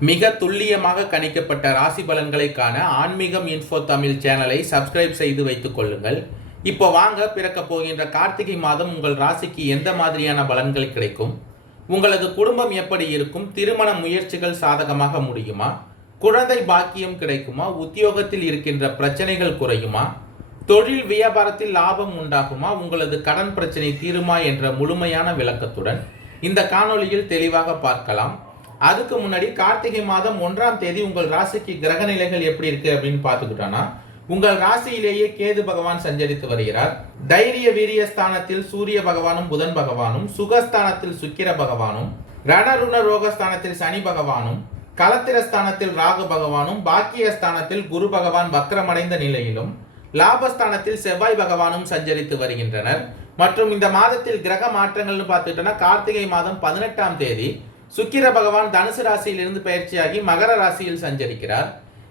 மிக துல்லியமாக கணிக்கப்பட்ட ராசி பலன்களை காண ஆன்மீகம் இன்ஃபோ தமிழ் சேனலை சப்ஸ்கிரைப் செய்து வைத்துக் கொள்ளுங்கள். இப்போ வாங்க, பிறக்க போகின்ற கார்த்திகை மாதம் உங்கள் ராசிக்கு எந்த மாதிரியான பலன்கள் கிடைக்கும், உங்களது குடும்பம் எப்படி இருக்கும், திருமண முயற்சிகள் சாதகமாக முடியுமா, குழந்தை பாக்கியம் கிடைக்குமா, உத்தியோகத்தில் இருக்கின்ற பிரச்சனைகள் குறையுமா, தொழில் வியாபாரத்தில் லாபம் உண்டாகுமா, உங்களது கடன் பிரச்சனை தீருமா என்ற முழுமையான விளக்கத்துடன் இந்த காணொளியில் தெளிவாக பார்க்கலாம். அதுக்கு முன்னாடி கார்த்திகை மாதம் 1ஆம் தேதி உங்கள் ராசிக்கு கிரக நிலைகள் எப்படி இருக்கு அப்படின்னு பார்த்துக்கிட்டோம்னா, உங்கள் ராசியிலேயே கேது பகவான் சஞ்சரித்து வருகிறார். தைரிய வீரிய ஸ்தானத்தில் சூரிய பகவானும் புதன் பகவானும், சுகஸ்தானத்தில் சுக்கிர பகவானும், ரணருண ரோகஸ்தானத்தில் சனி பகவானும், கலத்திரஸ்தானத்தில் ராகு பகவானும், பாக்கியஸ்தானத்தில் குரு பகவான் வக்ரமடைந்த நிலையிலும், லாபஸ்தானத்தில் செவ்வாய் பகவானும் சஞ்சரித்து வருகின்றனர். மற்றும் இந்த மாதத்தில் கிரக மாற்றங்கள்னு பார்த்துக்கிட்டோம்னா, கார்த்திகை மாதம் 18ஆம் தேதி சுக்கிர பகவான் தனுசு ராசியிலிருந்து பயிற்சியாகி மகர ராசியில் சஞ்சரிக்கிறார்.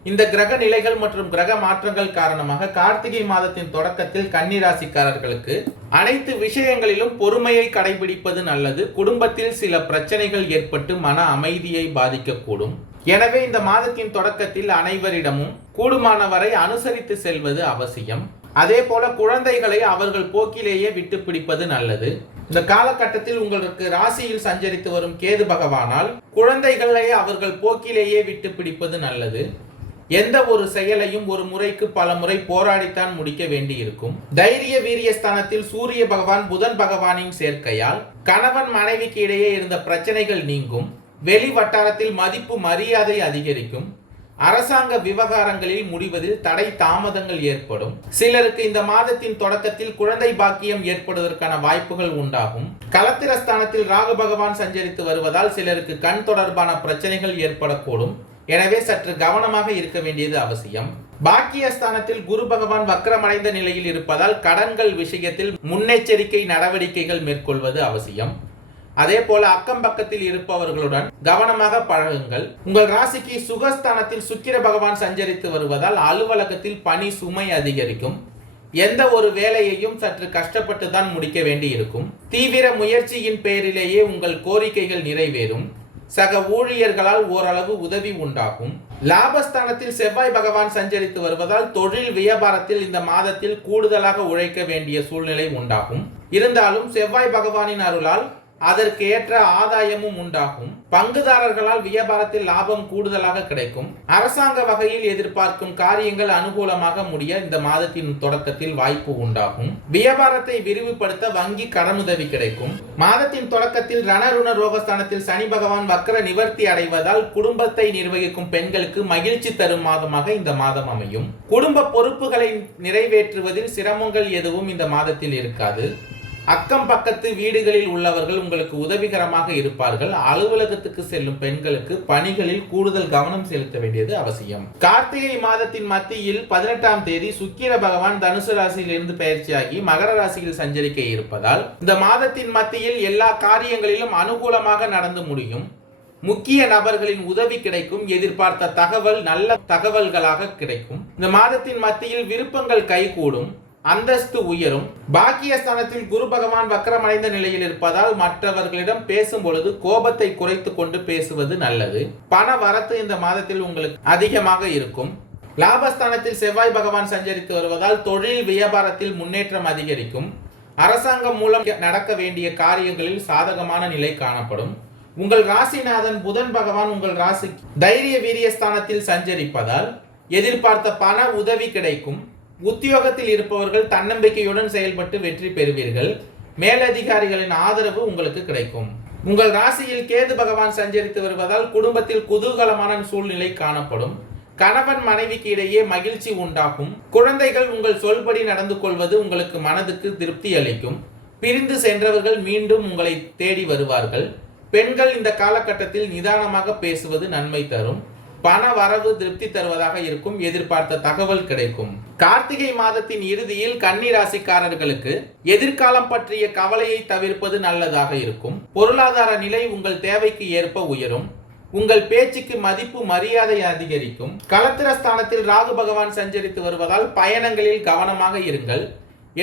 இந்த கிரக நிலைகள் மற்றும் கிரக மாற்றங்கள் காரணமாக கார்த்திகை மாதத்தின் தொடக்கத்தில் கன்னி ராசிக்காரர்களுக்கு அனைத்து விஷயங்களிலும் பொறுமையை கடைபிடிப்பது நல்லது. குடும்பத்தில் சில பிரச்சனைகள் ஏற்பட்டு மன அமைதியை பாதிக்கக்கூடும். எனவே இந்த மாதத்தின் தொடக்கத்தில் அனைவரிடமும் கூடுமானவரை அனுசரித்து செல்வது அவசியம். அதே போல குழந்தைகளை அவர்கள் போக்கிலேயே விட்டு பிடிப்பது நல்லது. இந்த காலகட்டத்தில் உங்களுக்கு ராசியில் சஞ்சரித்து வரும் கேது பகவானால் குழந்தைகளை அவர்கள் போக்கிலேயே விட்டு பிடிப்பது நல்லது. எந்த ஒரு செயலையும் ஒரு முறைக்கு பல முறை போராடித்தான் முடிக்க வேண்டி இருக்கும். தைரிய வீரிய ஸ்தானத்தில் சூரிய பகவான் புதன் பகவானின் சேர்க்கையால் கணவன் மனைவிக்கு இடையே இருந்த பிரச்சனைகள் நீங்கும். வெளி வட்டாரத்தில் மதிப்பு மரியாதை அதிகரிக்கும். அரசாங்க விவகாரங்களில் முடிவதில் தடை தாமதங்கள் ஏற்படும். சிலருக்கு இந்த மாதத்தின் தொடக்கத்தில் குழந்தை பாக்கியம் ஏற்படுவதற்கான வாய்ப்புகள் உண்டாகும். கலத்திரஸ்தானத்தில் ராகு பகவான் சஞ்சரித்து வருவதால் சிலருக்கு கண் தொடர்பான பிரச்சனைகள் ஏற்படக்கூடும். எனவே சற்று கவனமாக இருக்க வேண்டியது அவசியம். பாக்கியஸ்தானத்தில் குரு பகவான் வக்ரமடைந்த நிலையில் இருப்பதால் கடன்கள் விஷயத்தில் முன்னெச்சரிக்கை நடவடிக்கைகள் மேற்கொள்வது அவசியம். அதே போல அக்கம் பக்கத்தில் இருப்பவர்களுடன் கவனமாக பழகுங்கள். உங்கள் ராசிக்கு சுகஸ்தானத்தில் சுக்கிர பகவான் சஞ்சரித்து வருவதால் அலுவலகத்தில் பணி சுமை அதிகரிக்கும். எந்த ஒரு வேலையையும் சற்று கஷ்டப்பட்டு தான் முடிக்க வேண்டி இருக்கும். தீவிர முயற்சியின் பேரிலேயே உங்கள் கோரிக்கைகள் நிறைவேறும். சக ஊழியர்களால் ஓரளவு உதவி உண்டாகும். லாபஸ்தானத்தில் செவ்வாய் பகவான் சஞ்சரித்து வருவதால் தொழில் வியாபாரத்தில் இந்த மாதத்தில் கூடுதலாக உழைக்க வேண்டிய சூழ்நிலை உண்டாகும். இருந்தாலும் செவ்வாய் பகவானின் அருளால் அதற்கு ஏற்ற ஆதாயமும் உண்டாகும். பங்குதாரர்களால் வியாபாரத்தில் லாபம் கூடுதலாக கிடைக்கும். அரசாங்க வகையில் எதிர்பார்க்கும் காரியங்கள் அனுகூலமாக முடிய இந்த மாதத்தின் தொடக்கத்தில் வாய்ப்பு உண்டாகும். வியாபாரத்தை விரிவுபடுத்த வங்கி கடனுதவி கிடைக்கும். மாதத்தின் தொடக்கத்தில் ரணருண ரோகஸ்தானத்தில் சனி பகவான் வக்ர நிவர்த்தி அடைவதால் குடும்பத்தை நிர்வகிக்கும் பெண்களுக்கு மகிழ்ச்சி தரும் மாதமாக இந்த மாதம் அமையும். குடும்ப பொறுப்புகளை நிறைவேற்றுவதில் சிரமங்கள் எதுவும் இந்த மாதத்தில் இருக்காது. அக்கம் பக்கத்து வீடுகளில் உள்ளவர்கள் உங்களுக்கு உதவிகரமாக இருப்பார்கள். அலுவலகத்துக்கு செல்லும் பெண்களுக்கு பணிகளில் கூடுதல் கவனம் செலுத்த வேண்டியது அவசியம். கார்த்திகை மாதத்தின் மத்தியில் 18ஆம் தேதி சுக்கிர பகவான் தனுசு ராசியிலிருந்து பயிற்சியாகி மகர ராசியில் சஞ்சரிக்க இருப்பதால் இந்த மாதத்தின் மத்தியில் எல்லா காரியங்களிலும் அனுகூலமாக நடந்து முடியும். முக்கிய நபர்களின் உதவி கிடைக்கும். எதிர்பார்த்த தகவல் நல்ல தகவல்களாக கிடைக்கும். இந்த மாதத்தின் மத்தியில் விருப்பங்கள் கைகூடும். அந்தஸ்து உயரும். பாக்கியஸ்தானத்தில் குரு பகவான் வக்ரமடைந்த நிலையில் இருப்பதால் மற்றவர்களிடம் பேசும் பொழுது கோபத்தை குறைத்து கொண்டு பேசுவது நல்லது. பண வரத்து இந்த மாதத்தில் உங்களுக்கு அதிகமாக இருக்கும். லாபஸ்தானத்தில் செவ்வாய் பகவான் சஞ்சரித்து வருவதால் தொழில் வியாபாரத்தில் முன்னேற்றம் அதிகரிக்கும். அரசாங்கம் மூலம் நடக்க வேண்டிய காரியங்களில் சாதகமான நிலை காணப்படும். உங்கள் ராசிநாதன் புதன் பகவான் உங்கள் ராசி தைரிய வீரிய ஸ்தானத்தில் சஞ்சரிப்பதால் எதிர்பார்த்த பண உதவி கிடைக்கும். உத்தியோகத்தில் இருப்பவர்கள் தன்னம்பிக்கையுடன் செயல்பட்டு வெற்றி பெறுவீர்கள். மேலதிகாரிகளின் ஆதரவு உங்களுக்கு கிடைக்கும். உங்கள் ராசியில் கேது பகவான் சஞ்சரித்து வருவதால் குடும்பத்தில் குதூகலமான சூழ்நிலை காணப்படும். கணவன் மனைவிக்கு இடையே மகிழ்ச்சி உண்டாகும். குழந்தைகள் உங்கள் சொல்படி நடந்து கொள்வது உங்களுக்கு மனதுக்கு திருப்தி அளிக்கும். பிரிந்து சென்றவர்கள் மீண்டும் உங்களை தேடி வருவார்கள். பெண்கள் இந்த காலகட்டத்தில் நிதானமாக பேசுவது நன்மை தரும். பண வரவு திருப்தி தருவதாக இருக்கும். எதிர்பார்த்த தகவல் கிடைக்கும். கார்த்திகை மாதத்தின் இறுதியில் கன்னி ராசிக்காரர்களுக்கு எதிர்காலம் பற்றிய கவலையை தவிர்ப்பது நல்லதாக இருக்கும். பொருளாதார நிலை உங்கள் தேவைக்கு ஏற்ப உயரும். உங்கள் பேச்சுக்கு மதிப்பு மரியாதை அதிகரிக்கும். கலத்திரஸ்தானத்தில் ராகு பகவான் சஞ்சரித்து வருவதால் பயணங்களில் கவனமாக இருங்கள்.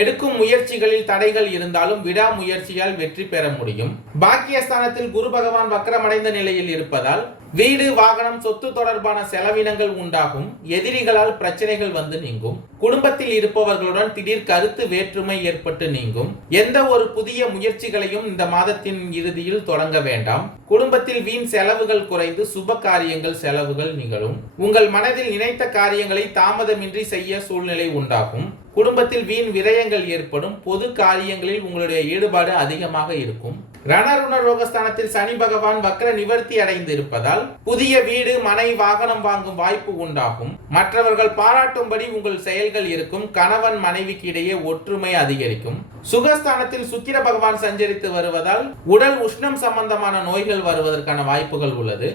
எடுக்கும் முயற்சிகளில் தடைகள் இருந்தாலும் விடாமுயற்சியால் வெற்றி பெற முடியும். பாக்கியஸ்தானத்தில் குரு பகவான் வக்ரமடைந்த நிலையில் இருப்பதால் வீடு, வாகனம், சொத்து தொடர்பான செலவினங்கள் உண்டாகும். எதிரிகளால் பிரச்சனைகள் வந்து நீங்கும். குடும்பத்தில் இருப்பவர்களுடன் திடீர் கருத்து வேற்றுமை ஏற்பட்டு நீங்கும். எந்த ஒரு புதிய முயற்சிகளையும் இந்த மாதத்தின் இறுதியில் தொடங்க வேண்டாம். குடும்பத்தில் வீண் செலவுகள் குறைந்து சுப காரியங்கள் செலவுகள் நிகழும். உங்கள் மனதில் நினைத்த காரியங்களை தாமதமின்றி செய்ய சூழ்நிலை உண்டாகும். குடும்பத்தில் வீண் விரயங்கள் ஏற்படும். பொது காரியங்களில் உங்களுடைய ஈடுபாடு அதிகமாக இருக்கும். ரணருண ரோகஸ்தானத்தில் சனி பகவான் வக்ர நிவர்த்தி அடைந்து இருப்பதால் புதிய வீடு, மனை, வாகனம் வாங்கும் வாய்ப்பு உண்டாகும். மற்றவர்கள் பாராட்டும்படி உங்கள் செயல்கள் இருக்கும். கணவன் மனைவிக்கு இடையே ஒற்றுமை அதிகரிக்கும். சுகஸ்தானத்தில் சுக்கிர பகவான் சஞ்சரித்து வருவதால் உடல் உஷ்ணம் சம்பந்தமான நோய்கள் வருவதற்கான வாய்ப்புகள் உள்ளது.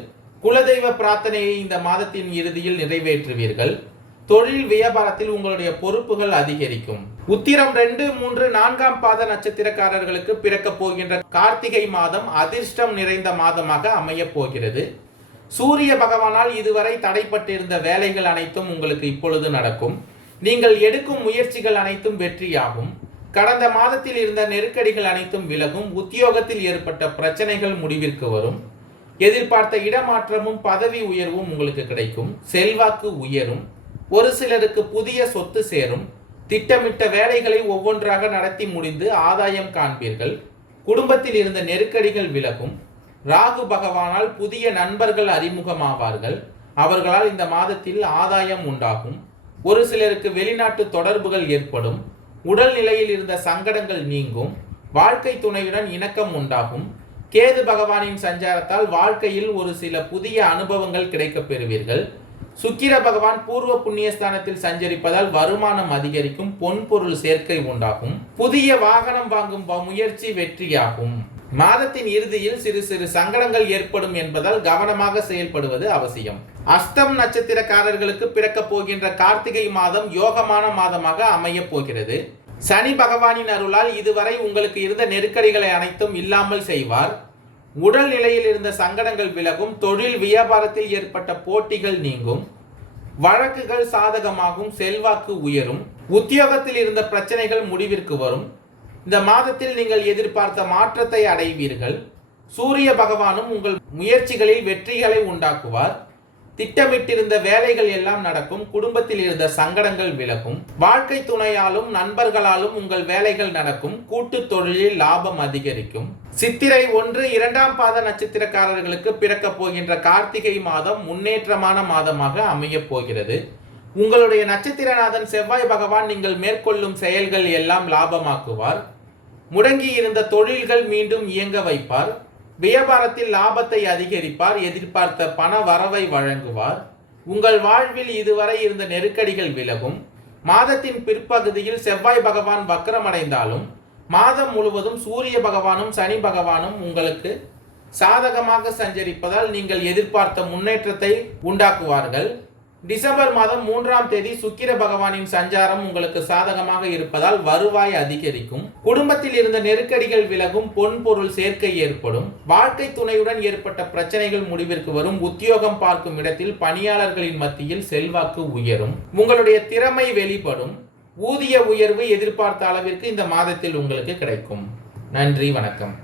குலதெய்வ பிரார்த்தனையை இந்த மாதத்தின் இறுதியில் நிறைவேற்றுவீர்கள். தொழில் வியாபாரத்தில் உங்களுடைய பொறுப்புகள் அதிகரிக்கும். உத்திரம் 2, 3, 4ஆம் பாத நட்சத்திரக்காரர்களுக்கு பிறக்க போகின்ற கார்த்திகை மாதம் அதிர்ஷ்டம் நிறைந்த மாதமாக அமைய போகிறது. சூரிய பகவானால் இதுவரை தடைப்பட்டிருந்த வேலைகள் அனைத்தும் உங்களுக்கு இப்பொழுது நடக்கும். நீங்கள் எடுக்கும் முயற்சிகள் அனைத்தும் வெற்றியாகும். கடந்த மாதத்தில் இருந்த நெருக்கடிகள் அனைத்தும் விலகும். உத்தியோகத்தில் ஏற்பட்ட பிரச்சனைகள் முடிவிற்கு வரும். எதிர்பார்த்த இடமாற்றமும் பதவி உயர்வும் உங்களுக்கு கிடைக்கும். செல்வாக்கு உயரும். ஒரு சிலருக்கு புதிய சொத்து சேரும். திட்டமிட்ட வேலைகளை ஒவ்வொன்றாக நடத்தி முடிந்து ஆதாயம் காண்பீர்கள். குடும்பத்தில் இருந்த நெருக்கடிகள் விலகும். ராகு பகவானால் புதிய நண்பர்கள் அறிமுகமாவார்கள். அவர்களால் இந்த மாதத்தில் ஆதாயம் உண்டாகும். ஒரு சிலருக்கு வெளிநாட்டு தொடர்புகள் ஏற்படும். உடல் நிலையில் இருந்த சங்கடங்கள் நீங்கும். வாழ்க்கை துணையுடன் இணக்கம் உண்டாகும். கேது பகவானின் சஞ்சாரத்தால் வாழ்க்கையில் ஒரு சில புதிய அனுபவங்கள் கிடைக்கப் பெறுவீர்கள். சுக்கிர பகவான் பூர்வ புண்ணியஸ்தானத்தில் சஞ்சரிப்பதால் வருமானம் அதிகரிக்கும். பொன் பொருள் சேர்க்கை உண்டாகும். புதிய வாகனம் வாங்கும் முயற்சி வெற்றியாகும். மாதத்தின் இறுதியில் சிறு சிறு சங்கடங்கள் ஏற்படும் என்பதால் கவனமாக செயல்படுவது அவசியம். அஸ்தம் நட்சத்திரக்காரர்களுக்கு பிறக்க போகின்ற கார்த்திகை மாதம் யோகமான மாதமாக அமைய போகிறது. சனி பகவானின் அருளால் இதுவரை உங்களுக்கு இருந்த நெருக்கடிகளை அனைத்தும் இல்லாமல் செய்வார். உடல் நிலையில் இருந்த சங்கடங்கள் விலகும். தொழில் வியாபாரத்தில் ஏற்பட்ட போட்டிகள் நீங்கும். வழக்குகள் சாதகமாகும். செல்வாக்கு உயரும். உத்தியோகத்தில் இருந்த பிரச்சனைகள் முடிவிற்கு வரும். இந்த மாதத்தில் நீங்கள் எதிர்பார்த்த மாற்றத்தை அடைவீர்கள். சூரிய பகவானும் உங்கள் முயற்சிகளில் வெற்றிகளை உண்டாக்குவார். திட்டமிட்டிருந்த வேலைகள் எல்லாம் நடக்கும். குடும்பத்தில் இருந்த சங்கடங்கள் விலகும். வாழ்க்கை துணையாலும் நண்பர்களாலும் உங்கள் வேலைகள் நடக்கும். கூட்டு தொழிலில் லாபம் அதிகரிக்கும். சித்திரை 1, 2ஆம் பாத நட்சத்திரக்காரர்களுக்கு பிறக்க போகின்ற கார்த்திகை மாதம் முன்னேற்றமான மாதமாக அமைய போகிறது. உங்களுடைய நட்சத்திரநாதன் செவ்வாய் பகவான் நீங்கள் மேற்கொள்ளும் செயல்கள் எல்லாம் லாபமாக்குவார். முடங்கி இருந்த தொழில்கள் மீண்டும் இயங்க வைப்பார். வியாபாரத்தில் லாபத்தை அதிகரிப்பார். எதிர்பார்த்த பண வரவை வழங்குவார். உங்கள் வாழ்வில் இதுவரை இருந்த நெருக்கடிகள் விலகும். மாதத்தின் பிற்பகுதியில் செவ்வாய் பகவான் வக்ரமடைந்தாலும் மாதம் முழுவதும் சூரிய பகவானும் சனி பகவானும் உங்களுக்கு சாதகமாக சஞ்சரிப்பதால் நீங்கள் எதிர்பார்த்த முன்னேற்றத்தை உண்டாக்குவார்கள். டிசம்பர் மாதம் 3ஆம் தேதி சுக்கிர பகவானின் சஞ்சாரம் உங்களுக்கு சாதகமாக இருப்பதால் வருவாய் அதிகரிக்கும். குடும்பத்தில் இருந்த நெருக்கடிகள் விலகும். பொன் பொருள் சேர்க்கை ஏற்படும். வாழ்க்கை துணையுடன் ஏற்பட்ட பிரச்சனைகள் முடிவிற்கு வரும். உத்தியோகம் பார்க்கும் இடத்தில் பணியாளர்களின் மத்தியில் செல்வாக்கு உயரும். உங்களுடைய திறமை வெளிப்படும். ஊதிய உயர்வு எதிர்பார்த்த அளவிற்கு இந்த மாதத்தில் உங்களுக்கு கிடைக்கும். நன்றி, வணக்கம்.